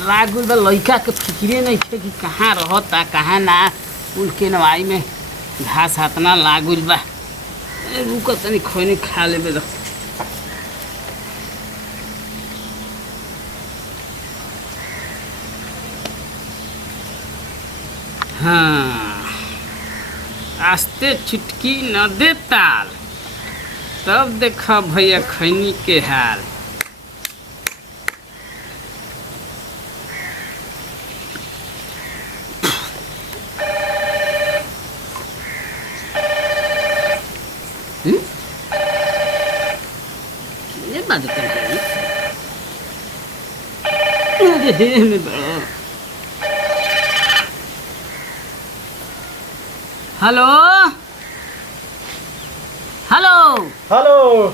लागल बा लइका के फिक्रे नहीं थे कि कहाँ रहता कहाँ ना। उल के नवाई में घास हाथना लागल बा। रुक तनी खैनी खा लेबे तो। हाँ आस्ते चिटकी न दे ताल, तब देखा भैया खैनी के हाल। ये बात कर हेलो हेलो हेलो।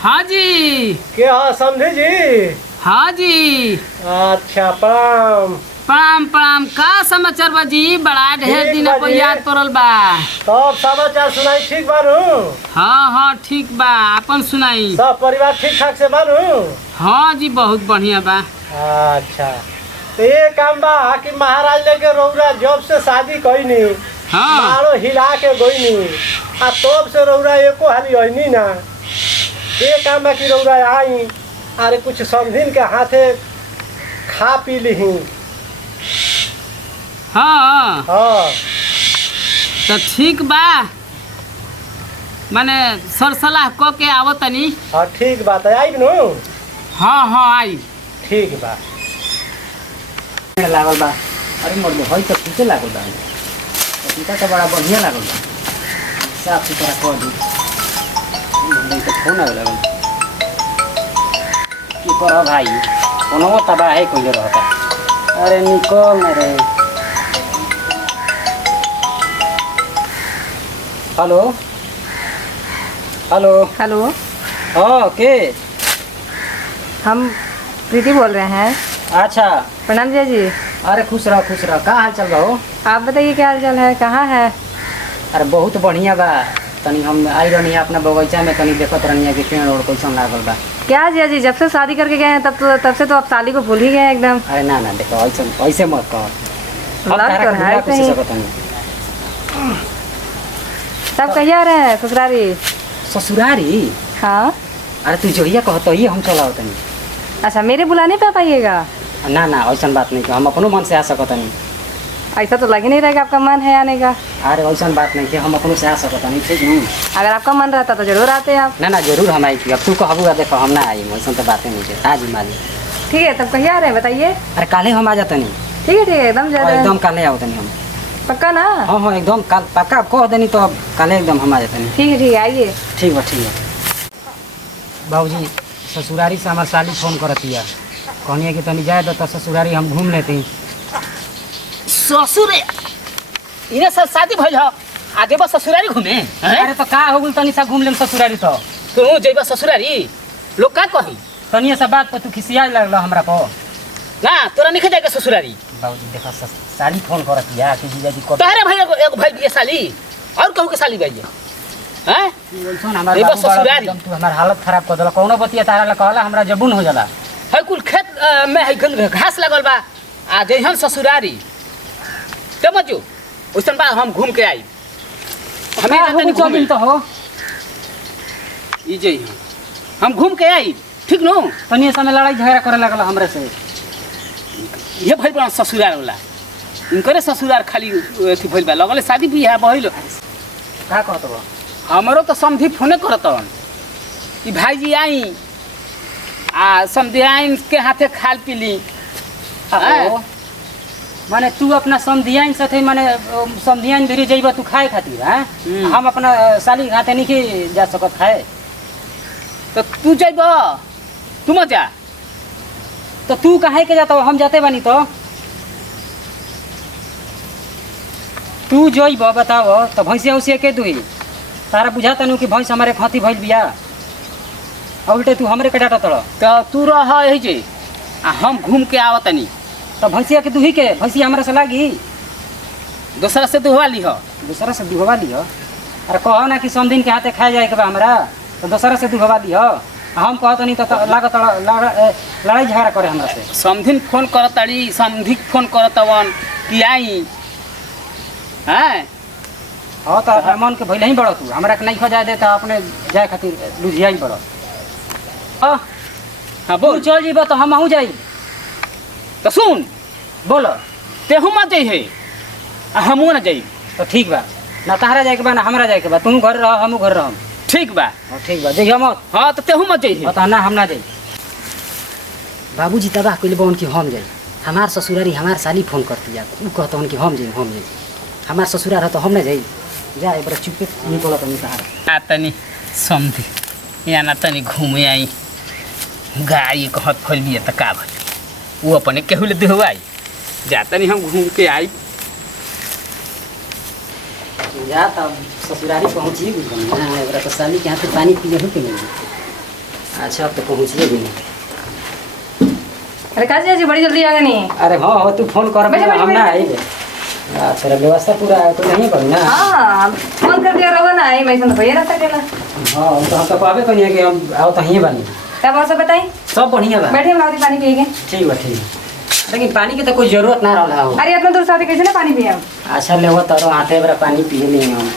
हाँ जी। क्या हाँ समझे जी? हाँ जी। अच्छा प्रणाम। प्रणाम प्रणाम। का समाचार बा जी? बड़ा ढेर दिन पर याद पड़ल बा। सब समाचार सुनाई ठीक बानू? हाँ हाँ ठीक बा, अपन सुनाई। सब परिवार ठीक ठाक से बानू? हाँ जी बहुत बढ़िया बा। अच्छा तो ये काम बा कि महाराज लेके रौरा जब से शादी कईनी हाँ मारो हिला के गईनी आ तब से रौरा एको हाली आईनी ना। ये काम बा कि रौरा आई अरे कुछ समझिन के हाथे खा पी लीही। हाँ हाँ तो ठीक बा, माने सर सलाह क के आवत तनी। हाँ ठीक बात है आई नु। हाँ हाँ आई। ठीक बा। लागल बा। अरे मोर हई तो पीछे लागल बा। पपीता तो बड़ा बढ़िया लागल बा। साफ सुथरा कर दी। नहीं तो फोन आवे लागल। की कर भाई? कोनो तबाह है कोई रहता। अरे निकल ना रे। Hello hello. हेलो, हाँ के? हम प्रीति बोल रहे हैं। अच्छा प्रणाम जय जी। अरे खुश रहो खुश रहो। का हाल चल बा हो? आप बताइए क्या हाल चाल है, कहाँ है? अरे बहुत बढ़िया बा। तनी हम आई रहनी अपना बगीचा में, तनी देखत रहनी कि पेड़ और कैसन लागल बा। क्या जय जी, जब से शादी करके गए हैं तब से तो आप साली को भूल ही गए एकदम। अरे ना ना देखो ऐसे मत कहो। अब लग तारा तो के है बुला कैसे कहीं। सकत हनी? तब कहिए आ रहे हैं ससुरारी? ससुरारी? हाँ। अरे तू जोहिया कहत ही हम चलाओ तनी। अच्छा मेरे बुलाने पे आप आइएगा? ना ना ऐसा बात नहीं, हम अपनो मन से आ सकत हनी। ऐसा तो लग ही नहीं रहेगा आपका मन है आने का। अरे ऐसा बात नहीं कि हम अपनों से आ सकत हनी। ठीक नहीं? अगर आपका मन रहता तो जरूर आते आप। ना ना जरूर हम आई थी। अब तू कहबू देखो हम ना आई, ऐसा तो बातें नहीं है। आज ही माली। ठीक है तब कहिए आ रहे हैं बताइए। अरे काले हम आ जातनी। ठीक है एकदम जा रहे हैं। एकदम काले आओ तनी हम। पक्का ना? हाँ हाँ एकदम काल पक्का कह देनी तो अब काले एकदम हम आ जातनी। ठीक है आइए। ठीक बा ठीक है। बाबूजी ससुरारी से हमार साली फोन करती है, कहनी कि तनी जाए तो ससुरारी हम घूम लेते। ससुर इने सब शादी भइल ह, आगे बस ससुरारी घूमे हैं? अरे तो का हो गल तनी सा घूम लेम ससुरारी। तो तू जइबा ससुरारी, लोग का कही? तनी सा बात पर तू खिसिया लगल हमरा को। ना तोरा नहीं जाएगा ससुरारी। बाबूजी देखा साली फोन करती है कि जीजाजी को तोहरे भाई एगो भाई बिया साली और कहू के साली भाई हैं? सुन हमार एगो बाबू बड़ा ससुरारी। एकदम तू हमार हालत खराब कर देला। कोनो बतिया तारा ला कहला हमरा जबून हो जाला। है कुल खेत में है घास लगल बा, आ जइहन ससुरारी समझो ओइसन बा हम घूम के आई। हमें हाँ, तनी घूमे तो हो ई जइहन हम घूम के आई। ठीक नो? तनी समय लड़ाई झगड़ा करे लगल हमरे से। ये भइल बा ससुरार वाला, इनकरे ससुरार खाली अथी भइल बा। लगले शादी बियाह भइल। का कहत बा? हमरो तो समझी फोने करतन कि भाईजी आई आ समझाइन के हाथे खाल पीली। आहो माने तू अपना समधियान साथे माने समधियान धीरे जइबा तू खाए खातिर। हैं हम अपना साली खाते नहीं के जा सकत खाए। तो तू जइब, तू मत जा। तो तू काहे के जाता? हम जाते बानी तो तू जइब बताओ। तो भैंसिया उसिया के दुई तारा बुझाता नु कि भैंस हमारे खती भइल बिया, और उल्टे तू हमरे के डाटा तड़। तो तू रह यही जे आ हम घूम के आवतनी। तो भैंसिया के दुही के भैंसिया हमरा से लागी? दूसरा से दुहवा ली हो। दूसरा से दुहवा लियो? अरे कहो ना कि समदिन के हाथे खाए जाए के बा हमरा, तो दूसरा से दुहवा लियो। हम कहत नहीं तो लागत लड़ाई झगड़ा करे हमरा से। समधिन फोन करताड़ी, समधिक फोन करतवन कि आई हैं। हाँ तो मन के भइले ही बड़ तू हमरा के नहीं खजा दे तो अपने जाए खातिर लुधिया ही बड़। हाँ बोल। चल जीब तो हम आहू जाई। तो सुन, बोलो। तेहू मत जइहे आ हमहू ना जाई। तो ठीक बा, ना तहरा जाए के बा ना हमरा जाए के बा, तू घर रह हमहू घर रहम। ठीक बा। ठीक बा जइया मत। हाँ तो तेहू मत जइहे। तो ना हम ना जाई। बाबूजी तबाह कइले बन कि हम जाई। हमार ससुरारी हमार साली फोन करती यार, उ कहतन कि हम जाई। हमार ससुरार है तो हम ना जाई। जा एक बार चुपे निकलत नहीं तहरा। आ तनी समझी या ना तनी घूमे आई। गाड़ी कहत खोल बिया त का भइल, वो अपने केहू ले देहवाई। जा तनी हम घूम के आई। जा तब ससुरारी पहुँचिए भी ना, एक बार तो साली के हाथ से पानी पी लेहू के नहीं। अच्छा अब तो पहुँचिए भी नहीं। अरे काजी जी बड़ी जल्दी आ गए नहीं। अरे हाँ हो, तू फोन कर बैठे, हम ना आई। तेरा व्यवस्था पूरा तो नहीं करी ना। हाँ फोन कर दिया रहो ना, आई मैं तो भैया रहता केला। हाँ तो हम तो कहबे करिए कि हम आओ तो यहीं बानी। तब और सब बताई। सब बढ़िया बा। बैठे हम लाती पानी पिएंगे। ठीक बा ठीक। लेकिन पानी की तो कोई जरूरत ना रहा हो। अरे इतना दूर से आते कैसे ना पानी पिए हम। अच्छा ले वो तरो हाथे बरा पानी पिए नहीं हम,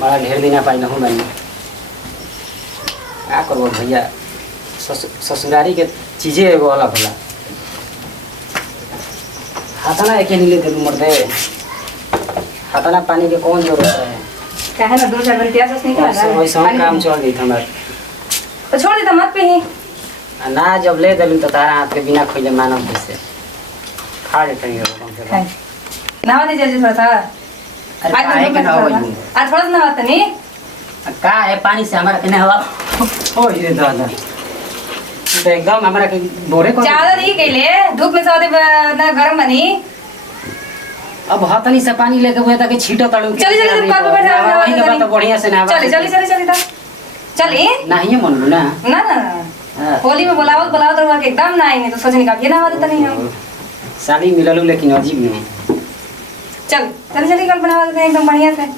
बड़ा ढेर दिन पाई ना हूँ बानी। क्या करबो भैया, ससुरारी के चीजें एगो अलग होला। हाथाना एक नहीं लेते मरते, हाथाना पानी के कौन जरूरत है। कहे ना 2-4 घंटे प्यास नहीं वैसे वैसे काम चल गई हमारे। तो छोड़ देता मत पी। ना जब ले दिलू तो तारा हाथ के बिना खोले मानव कैसे खा लेते हैं कम से कम। नहा दीजिए जी थोड़ा सा। अरे काहे के ना होई। आज थोड़ा सा नहाता नहीं। का है पानी से हमारा कहने हवा ओ ये दादा तो एकदम हमारा के बोरे को ज्यादा नहीं कैले, धूप में सादे ना गरम बनी। अब हथनी से पानी लेके हुए ताकि छीटो तड़ू। चली चली कल पे बैठा वही के बात तो बढ़िया से ना। चली चली चली चली चली नहीं मन ना ना ना होली में बुलावत बुलावत रहुआ के एकदम ना आई, तो सोचने का भी ना देता नहीं हम। साली मिललू लेकिन अजीब नहीं। चल चल चली कल बनवा देते हैं एकदम बढ़िया से।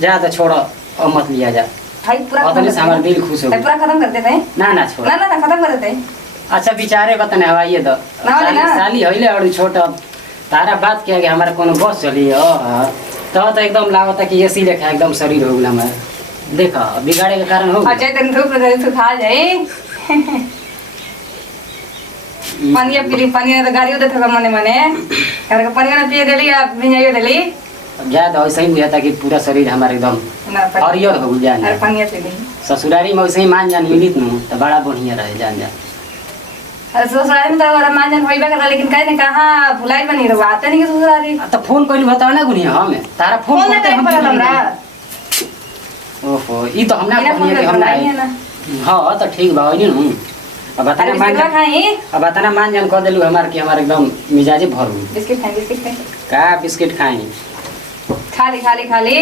जा तो छोड़ो और मत लिया जा भाई पूरा अतने से हमारा दिल खुश हो पूरा खत्म कर देते हैं। ना ना छोड़ ना ना ना खत्म कर देते हैं। अच्छा बेचारे को तने हवाइए तो साली होइले और छोटा तारा बात किया कि हमारा कोनो बस चली तो एकदम लागत कि एसी लेखा एकदम शरीर हो गया हमारा। देखा बिगाड़े के कारण हो अच्छा तेरे धूप में तो खा जाए पानी पी ली। पानी तो गाड़ी देते मने मने घर का पानी ना पिए देली आप भिंजाइयो देली। अब जा तो ऐसा ही बुझाता कि पूरा शरीर हमारे एकदम हरियर हो जान। अरे पानी पी ली। ससुरारी में वैसे ही मान जान मिलित न तो बड़ा बढ़िया रहे जान जा। अरे ससुरारी में तो बड़ा मान जान होइबे करला, लेकिन कहीं ना कहां भुलाई बनी रहो आते नहीं के ससुरारी। तो फोन कइल बताओ ना गुनिया हम तारा फोन ना टाइम पर हमरा। ओहो ई तो हम ना बिना फोन कहनी कि हम ना। हां तो ठीक बा होइनी न। अब बताना मान जान खाई। अब बताना मान जान कह देलू हमार कि हमार एकदम मिजाजे भर गई। बिस्किट खाई बिस्किट खाई। का बिस्किट खाई खाली खाली खाली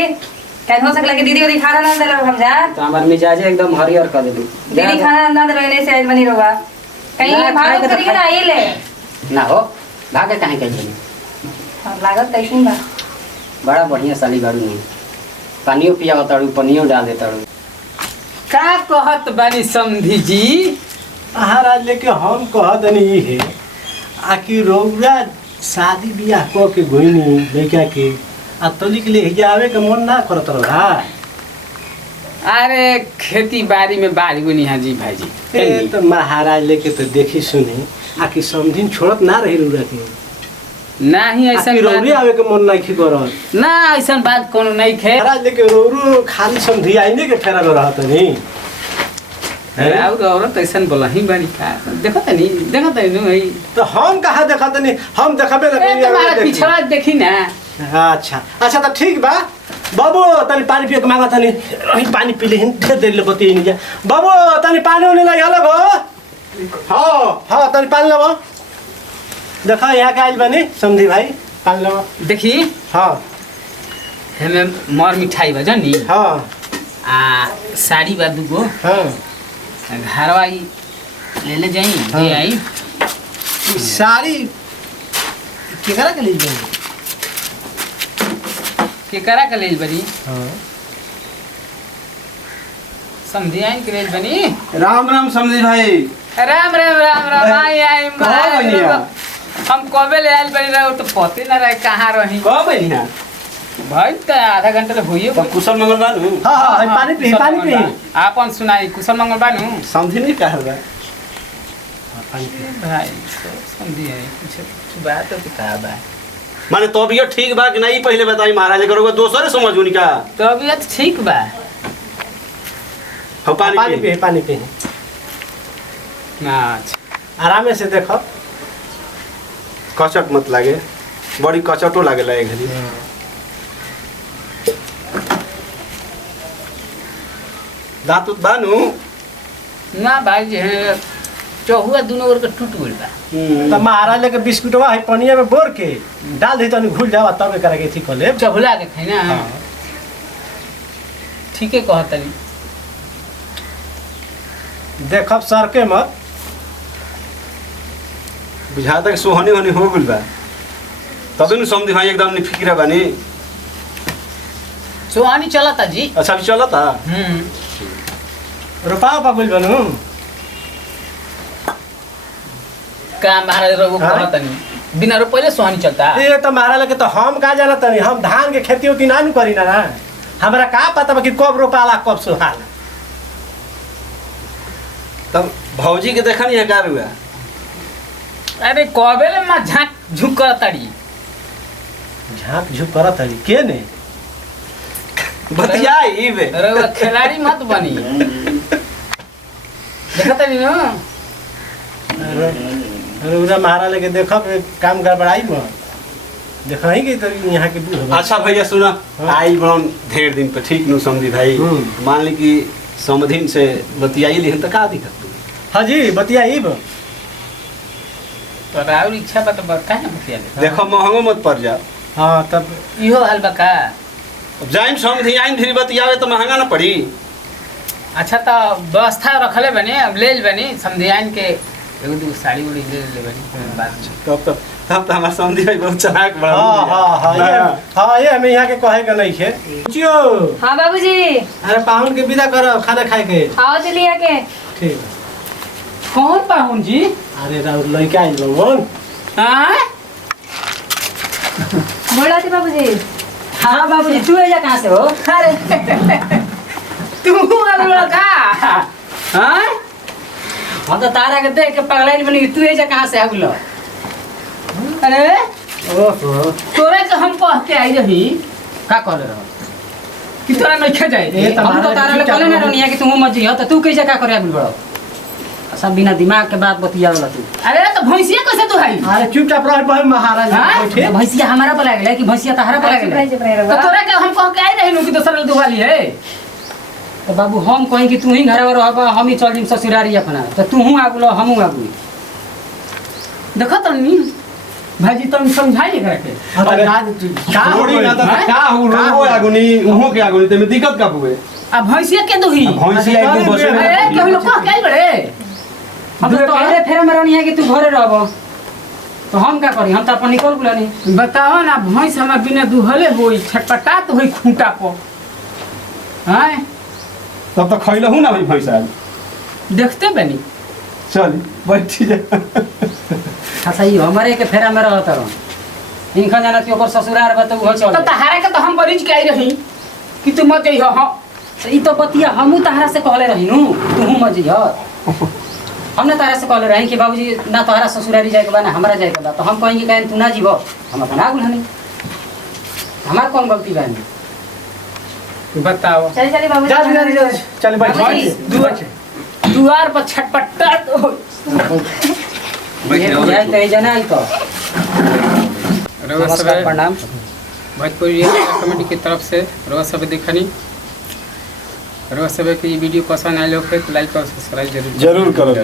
क्या हो सकला कि दीदी ओदी खाना ना देलो हम जा। तो हमार मिजाजे एकदम हरियर कर देलू। दीदी खाना ना देलो ने से आज बनी रहोगा कहीं ना, भाग खाए के करी तो ना आई ले ना हो भागे काहे कहिए। लागत कैसी बा। बड़ा बढ़िया साली बाड़ू नहीं, पानियो पिया ताड़ू पनियो डाल दे ताड़ू। का कहत बानी समधी जी। महाराज लेके हम कह दनी ई है आकि रौरा शादी बियाह क के गोइनी लइका के आ तोली के लिए आवे के मन ना करत रहा। अरे खेती बाड़ी में बाढ़ गुनी हाजी भाजी। ए तो महाराज लेके तो देखी सुनी आकि समझिन छोड़त ना रही रौरा के। नहीं ऐसा आकि रौरी आवे के मन नहीं करत ना, ऐसा बात कोनो नहीं खे। महाराज लेके रौरू खाली समझी आईने के फेरा में रहत नहीं। और औरत ऐसा बोला ही बानी का देखो तनी नु है। तो हम कहाँ देखत नहीं, हम देखबे ना ए तुम्हारा पिछवा देखी ना। अच्छा अच्छा तो ठीक बा बाबू तनी पानी पिए के मांगत तनी रही पानी पी लेहिन ढेर देर ले बती नहीं जा। बाबू तनी पानी ओने लाई अलग हो। हाँ हाँ तनी पानी लो देखा यहाँ के आइल बनी समझी भाई पानी लो। देखी हाँ हमें मर मिठाई बा जानी। हाँ आ साड़ी बा दुगो हाँ घरवा ई ले जाई हाँ। ले आई। ई साड़ी केकरा के ले जाई। के करा के ले बनी। हाँ समझी आई के रेल बनी। राम राम समझी भाई। राम राम राम राम आई आई कहाँ बनिया? हम कबे ले आइल बनी रहे तो पते ना रहे कहाँ रही। कब बनिया? भाई त आधा घंटा ले होइए। तब कुशल मंगल बानू। हाँ हाँ पानी पी पानी पी। आपन सुनाई कुशल मंगल बानू। समझी नहीं कह रहा। भाई तो समझी है कुछ बात तो का बा। माने तबियत ठीक बा कि नहीं पहले बताई महाराज करोगे दोसरे समझ उनका। तबियत ठीक बा। हो पानी पी पानी पी। अच्छा आराम से देखो। कचट मत लागे, बड़ी कचटो लागेला एक घड़ी। दांत उत बानू। ना भाई जे है चहुआ दोनों ओर के टूट गइल बा। तो महाराज लेके बिस्कुटवा है पनिया में बोर के डाल दी तनी घुल जावा तब करे के ठीक होले। चहुला के खाई ना। हाँ। ठीके कहतनी। देखब सर के मत। बुझा तक सोहनी होनी हो गइल बा। तबे नु समझी भाई एकदम नि फिक्र बानी। सुहानी चलता जी। अच्छा अभी चलता। रुपा पगुल बनू। काम महाराज रघु हाँ? कहतनी बिना रुपये सुहानी चलता। ये तो महाराज लेके तो हम का जाना तनी हम धान के खेती उती ना करी ना हमरा का पता बा कि कब रोपाला कब सुहाला। तब भौजी के देखा नहीं है कार हुआ। अरे कबे ले मा झाक झुक करताड़ी। झाँक झुक करत हरी के ने बतियाई बे। रघु खिलाड़ी मत बनी। देखतनी न अरे उरा महाराज लेके देखब काम गड़बड़ाई मत देखही के तो यहाँ के दूर अच्छा भैया सुना। हाँ। आई बड़न ढेर दिन पे ठीक नु समझी भाई। मान ली कि समधिन से बतियाई लिहन तो का दिक्कत। हाँ जी बतियाई बा। तो राउर इच्छा बा तो बता ना बतिया ले। देखो महंगो मत पड़ जा। हाँ तब इहो हाल बा का। अब जाइन समझी आइन फिर बतियावे तो महंगा ना पड़ी। अच्छा तो व्यवस्था रखले बने अब ले बनी समझियान के एगो दू साड़ी उड़ी ले बनी बात। तब तो हमारा समझी भाई बहुत चालाक बड़ा। हाँ हाँ हाँ ये हाँ ये हमें यहाँ के कहे के नहीं है। जियो हाँ बाबूजी। अरे पाहुन के विदा करो खाना खाए के। आओ दिल्ली आके। ठीक। कौन पाहुन जी? अरे राउर लड़का आई लोगन। हाँ बोला थी बाबूजी। हाँ बाबूजी तू एजा कहाँ से हो? अरे तू आलू का। हाँ हम तो तारा के देख के पगलाइन बनी तू एजा कहाँ से आगुलो? अरे ओहो तोरे के हम कह के आई रही का कहले रहो कि तोरा नहीं खा जाए। ये तो हम तो तारा ले कहले ना रनिया कि तू मत जियो तो तू कैसे का करे आगुल बड़ो? सब बिना दिमाग के बात बतियावला तू। अरे तो भैंसिया कैसे तू है? अरे चुपचाप रह भाई महाराज हाँ? बैठे। तो भैंसिया हमारा पला गेला कि भैंसिया तहरा पला गेला? तो तोरा के हम कह के आई रही नु कि दोसर दुवाली है। तो बाबू हम कहीं कि तू ही घर में रहबा हम ही चल जिम ससुरारी अपना तो तू हूँ आगुलो हमहू आगुल। देखो तो नहीं भाजी तुम समझाइए करा के। अरे का थोड़ी ना तो हाँ? का हो रोगो आगुनी उहो के आगुनी ते में दिक्कत का हुए। अब भैंसिया के दुही। भौंसी आई तू बसे में। अरे केहू लोग कह के आई बड़े। हम तो तोहरे फेरा में रहनी है कि तू घरे रहबो तो हम का करी? हम तो अपन निकल गुला नहीं। बताओ ना भैंस हमार बिना दुहले होई छटपटा तो होई खूंटा को। हैं तब तो खइलहु ना भाई भैंसा। देखते बनी। चल बैठी जा। अच्छा ये हमारे के फेरा में रहत रह इनका जाना कि ओकर ससुरार बा तो वो चल। तो तहारा के तो हम बरिज के आई रही कि तू मत जइहो। हां तो ई तो बतिया हमू तहरा से कहले रही नु तू मत जियो। हमने तारा से कहले रही कि बाबूजी ना तोहरा ससुरारी जाए के बा ना हमरा जाए के बा तो हम कहेंगे कहन तू ना जीवो हम अपन आगुल हनी हमार कौन गलती बा? बताओ चल चल बाबूजी। जा जा जा चल बाबूजी, बैठ। दुआर पर छटपटा तो होई। ये तो ये जना आई तो रोज नमस्कार सब प्रणाम। भोजपुरी कमेटी की तरफ से रोज सब देखनी रोज सब की वीडियो पसंद आए लोग तो लाइक और सब्सक्राइब जरूर जरूर करो।